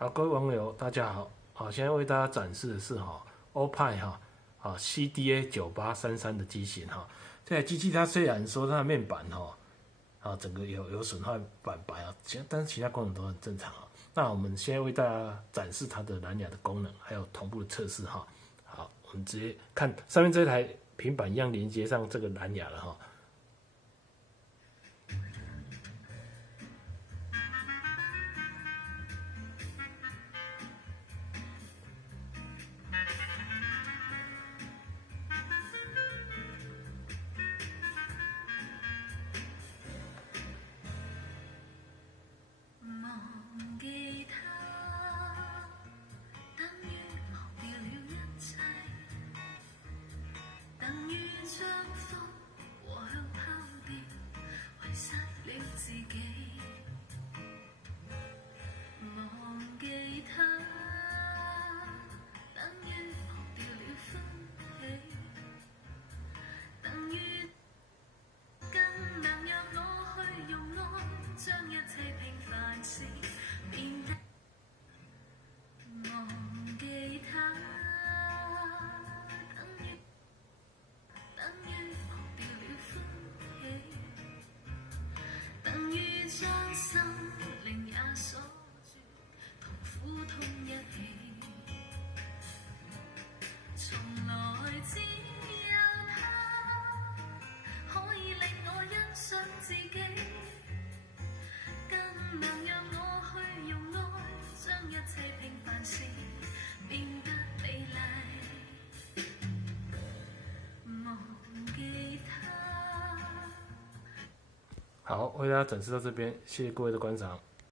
好，各位网友，大家好。好，现在为大家展示的是欧派CDA 9833的机型哈。这台机器它虽然说它的面板整个有损坏板白但是其他功能都很正常啊。那我们现在为大家展示它的蓝牙的功能，还有同步的测试哈。好，我们直接看上面这台平板一样连接上这个蓝牙了哈。忘記他，等於忘掉了一切，等於將福和香拋掉，遺失了自己。忘記他，等於忘掉了歡喜，等於更能讓我去用愛將一切平凡事變得忘記他，等於忘掉了歡喜，等於將心靈也鎖住，同苦痛一起。從來只有他可以令我欣賞自己，更能讓我去用愛將一切平凡事變得美麗。忘記他。好，为大家展示到这边，谢谢各位的观赏。